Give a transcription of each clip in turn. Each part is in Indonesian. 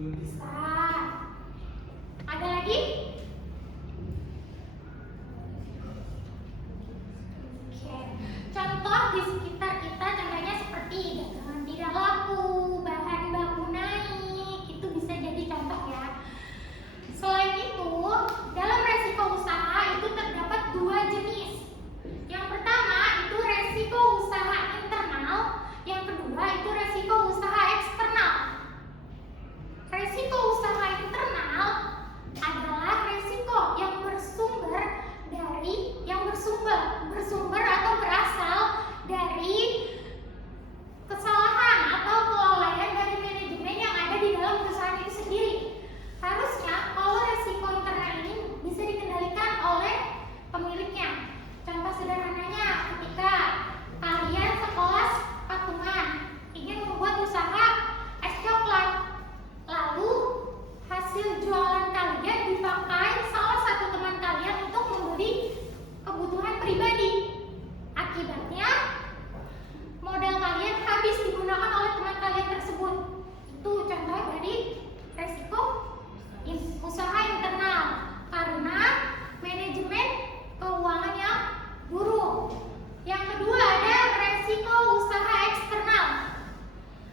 Bisa. Ada lagi? Oke. Contoh di sekitar kita contohnya seperti dagangan tidak laku, bahan baku naik, itu bisa jadi contoh ya. Selain itu, dalam resiko usaha itu terdapat dua jenis. Yang pertama itu resiko usaha internal, yang kedua itu resiko usaha eksternal. Resiko usaha internal adalah resiko yang bersumber atau berasal dari kesalahan atau kelalaian dari manajemen yang ada di dalam perusahaan itu sendiri. Harusnya kalau resiko internal ini bisa dikendalikan oleh pemiliknya. Contoh sederhananya ketika kalian sekelas patungan ingin membuat usaha es coklat, lalu hasil jualan kalian dipakai salah satu teman kalian untuk membeli kebutuhan pribadi. Akibatnya modal kalian habis digunakan oleh teman kalian tersebut. Itu contoh dari resiko usaha internal karena manajemen keuangan yang buruk. Yang kedua ada resiko usaha eksternal.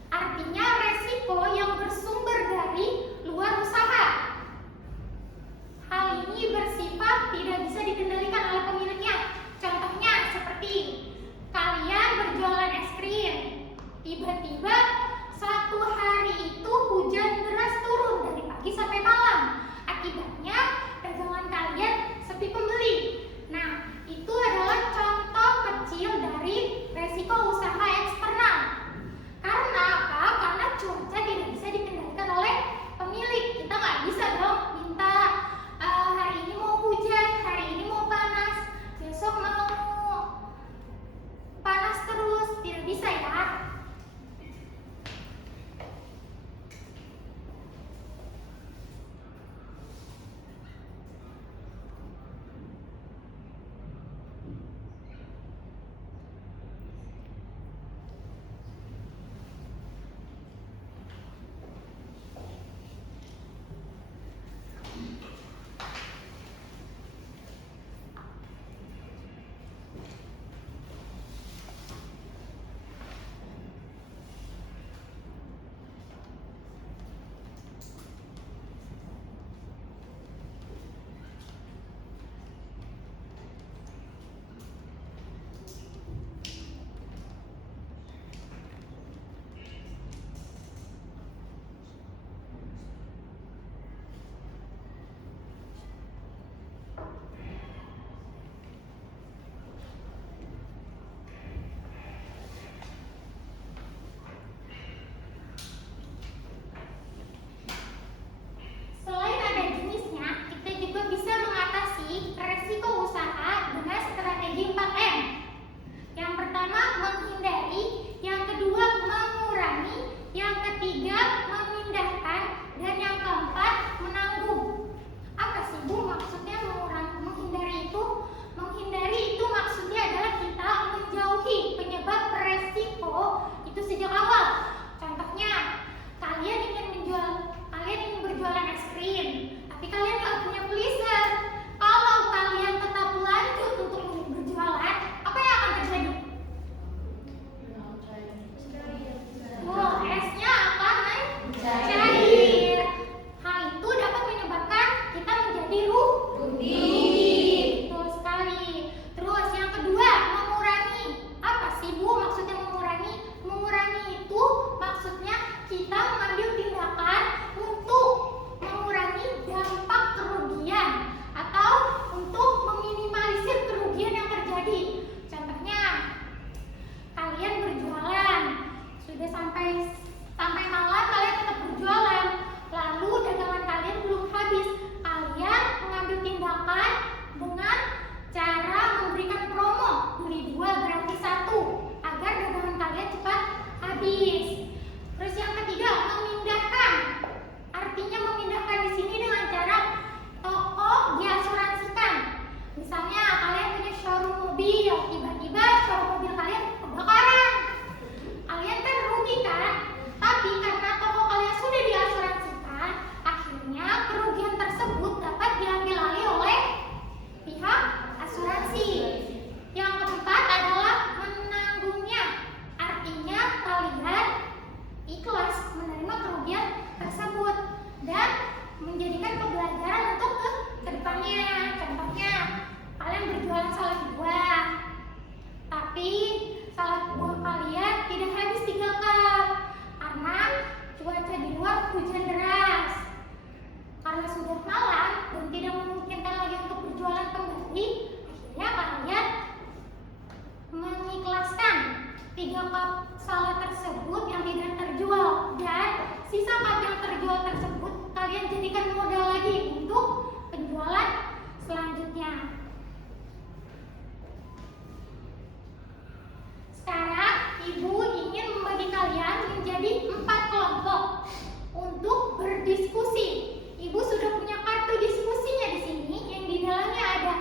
Artinya resiko yang bersumber dari luar usaha. Hal ini bersifat tidak bisa dikendalikan oleh pemiliknya. Contohnya seperti kalian berjualan es krim, tiba-tiba satu hari itu hujan deras turun dari pagi sampai malam. Akibatnya dagangan kalian sepi pembeli. Nah, itu adalah contoh kecil dari resiko usaha eksternal. Karena apa? Karena cuaca tidak bisa dikendalikan oleh pemilik. Kita nggak bisa dong minta hari ini mau hujan, hari ini mau panas, besok mau panas terus. Tidak bisa ya. Selain ada jenisnya, kita juga bisa mengatasi resiko usaha dengan strategi 4M. Yang pertama menghindari, yang kedua mengurangi, yang ketiga memindahkan, dan yang keempat menanggung. Apa sih Bu maksudnya menghindari itu? Menghindari itu maksudnya adalah kita menjauhi penyebab resiko itu sejak awal. Contohnya, kalian ingin berjualan es krim, tapi kalian nggak punya freezer. Kalau kalian tetap lanjut untuk berjualan, apa yang akan terjadi? Esnya akan cair. Hal itu dapat menyebabkan kita menjadi rugi. Betul sekali. Terus yang kedua, mengurangi. Apa sih Bu maksudnya mengurangi? Mengurangi itu maksudnya kita mengambil tindakan untuk mengurangi dampak kerugian atau untuk meminimalisir kerugian yang terjadi. Contohnya, kalian berjualan, sudah sampai malam kalian tetap berjualan, lalu dagangan kalian belum habis. Kalian mengambil tindakan dengan cara memberikan promo beli 2 gratis 1 agar dagangan kalian cepat habis. Terus yang ketiga, memindahkan. Artinya memindahkan di sini dengan cara toko diasuransikan. Misalnya kalian punya showroom mobil, tiba-tiba showroom mobil kalian kebakaran. Kalian kan rugi kan? Tapi karena salah buah. Tapi salad buah kalian tidak habis 3 cup karena cuaca di luar hujan deras. Karena sudah malam dan tidak memungkinkan lagi untuk berjualan kembali, akhirnya kalian mengikhlaskan 3 cup salad tersebut yang tidak terjual, dan sisa cup yang terjual tersebut kalian jadikan modal lagi untuk penjualan selanjutnya. Sekarang ibu ingin membagi kalian menjadi 4 kelompok untuk berdiskusi. Ibu sudah punya kartu diskusinya di sini yang di dalamnya ada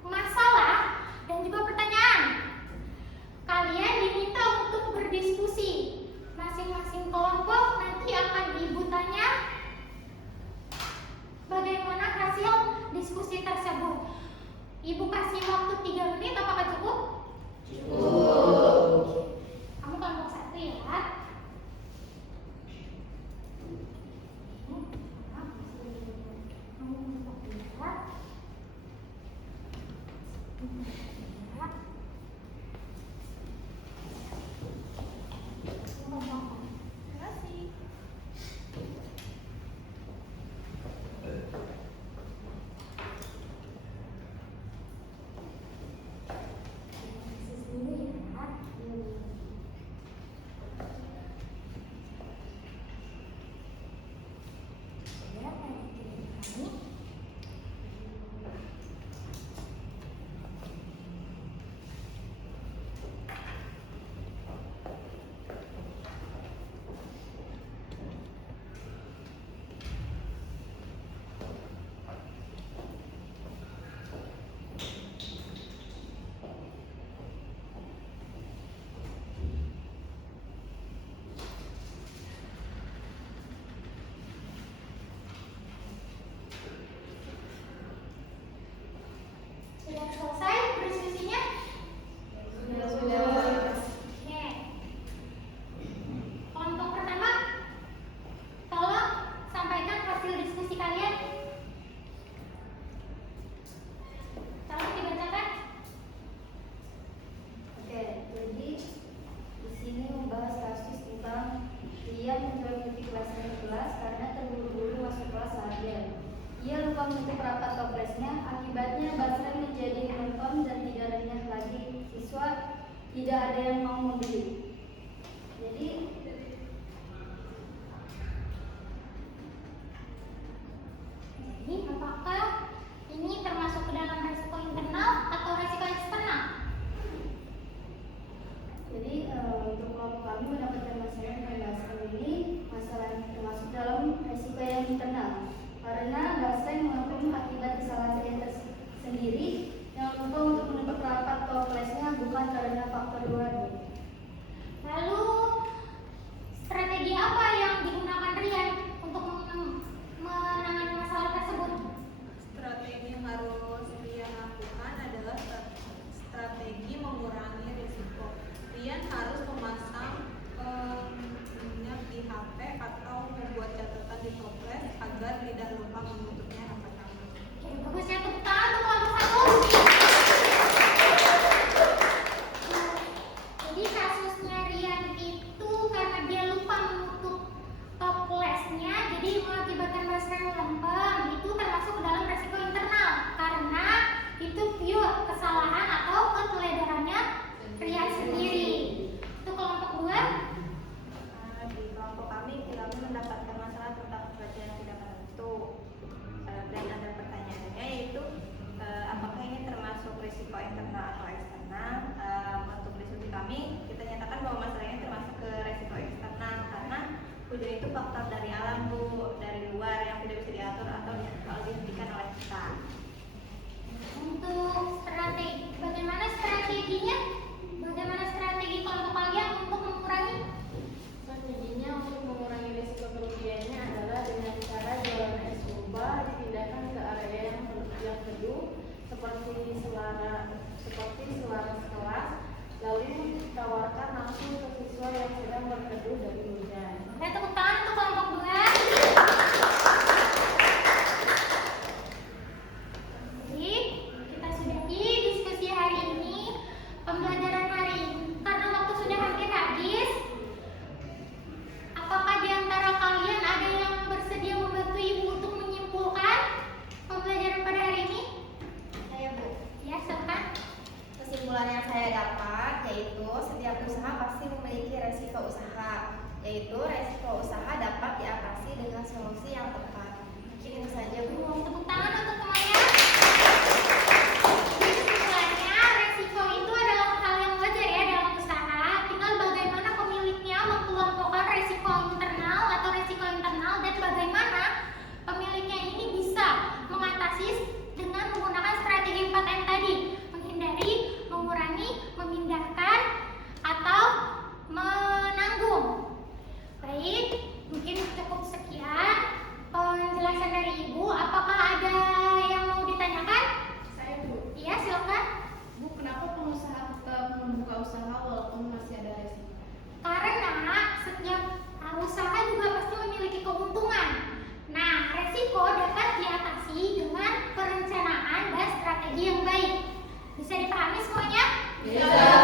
masalah dan juga pertanyaan. Kalian diminta untuk berdiskusi. Masing-masing kelompok nanti akan ibu tanya bagaimana hasil diskusi tersebut. Ibu kasih waktu 3 menit, apakah cukup? Cukup. Kamu kelompok 1 ya. Sudah selesai diskusinya? Sudah. Oke. Kelompok pertama, tolong sampaikan hasil diskusi kalian. Tolong dibacakan. Oke, jadi di sini membahas kasus tentang Rian mencoba mengikuti kelasnya ke kelas karena terburu-buru masuk kelas seharian. Ia lupa menutup rapat toplesnya, akibatnya Basrem menjadi menonton dan tidak renyah lagi. Siswa tidak ada yang mau membeli. Jadi apakah ini termasuk ke dalam resiko internal atau resiko eksternal? Jadi untuk kelompok kami mendapatkan masalah dengan Basrem ini, masalah yang termasuk dalam resiko yang internal. Karena Basrem menghukum akibat kesalahan Rian sendiri yang lupa untuk menutup rapat toplesnya bukan karena faktor luar. Lalu strategi apa yang digunakan Rian untuk menangani masalah tersebut? Strategi yang harus Rian lakukan adalah strategi mengurangi risiko. Rian harus memasang minyak di HP atau membuat catatan di toples agar tidak lupa menutupnya rapat-rapat. Oke, bagus ya, tepuk tangan untuk kelompok 1. Jadi kasusnya Rian itu karena dia lupa menutup toplesnya, jadi mengakibatkan Basrem lempeng. Itu termasuk dalam resiko internal karena itu pure kesalahan atau keteledorannya Rian sendiri. Itu kelompok 2. Di kelompok kami mendapatkan masalah tentang cuaca yang tidak menentu. Dan ada pertanyaannya yaitu apakah ini termasuk risiko internal atau eksternal? Untuk diskusi kami kita nyatakan bahwa masalah ini termasuk ke risiko eksternal karena hujan itu faktor dari alam Bu, dari luar yang tidak bisa diatur atau dihentikan oleh kita. Untuk strategi, bagaimana strateginya? Bagaimana strategi kelompok kalian untuk mengurangi? Strateginya untuk mengurangi risiko kerugiannya adalah dengan cara jualan es boba dipindahkan ke area yang teduh seperti selaras kelas, lalu ditawarkan langsung ke siswa yang sedang berteduh dari hujan. Saya tepuk tangan untuk kelompok 2. Jadi kita sudahi diskusi hari resiko usaha dapat diatasi dengan solusi yang tepat. Mungkin itu saja, Bu. Tepuk tangan untuk temannya. Jadi kesimpulannya, resiko itu adalah hal yang wajar ya dalam usaha. Tinggal bagaimana pemiliknya mengelompokkan resiko internal atau resiko internal dan bagaimana pemiliknya ini bisa mengatasi dengan menggunakan strategi 4M tadi. Menghindari, mengurangi, memindahkan, atau menanggung. Baik, mungkin cukup sekian penjelasan dari Ibu. Apakah ada yang mau ditanyakan? Saya, Bu. Iya, silakan. Bu, kenapa pengusaha tetap membuka usaha walaupun masih ada resiko? Karena setiap usaha juga pasti memiliki keuntungan. Nah, resiko dapat diatasi dengan perencanaan dan strategi yang baik. Bisa dipahami semuanya? Bisa.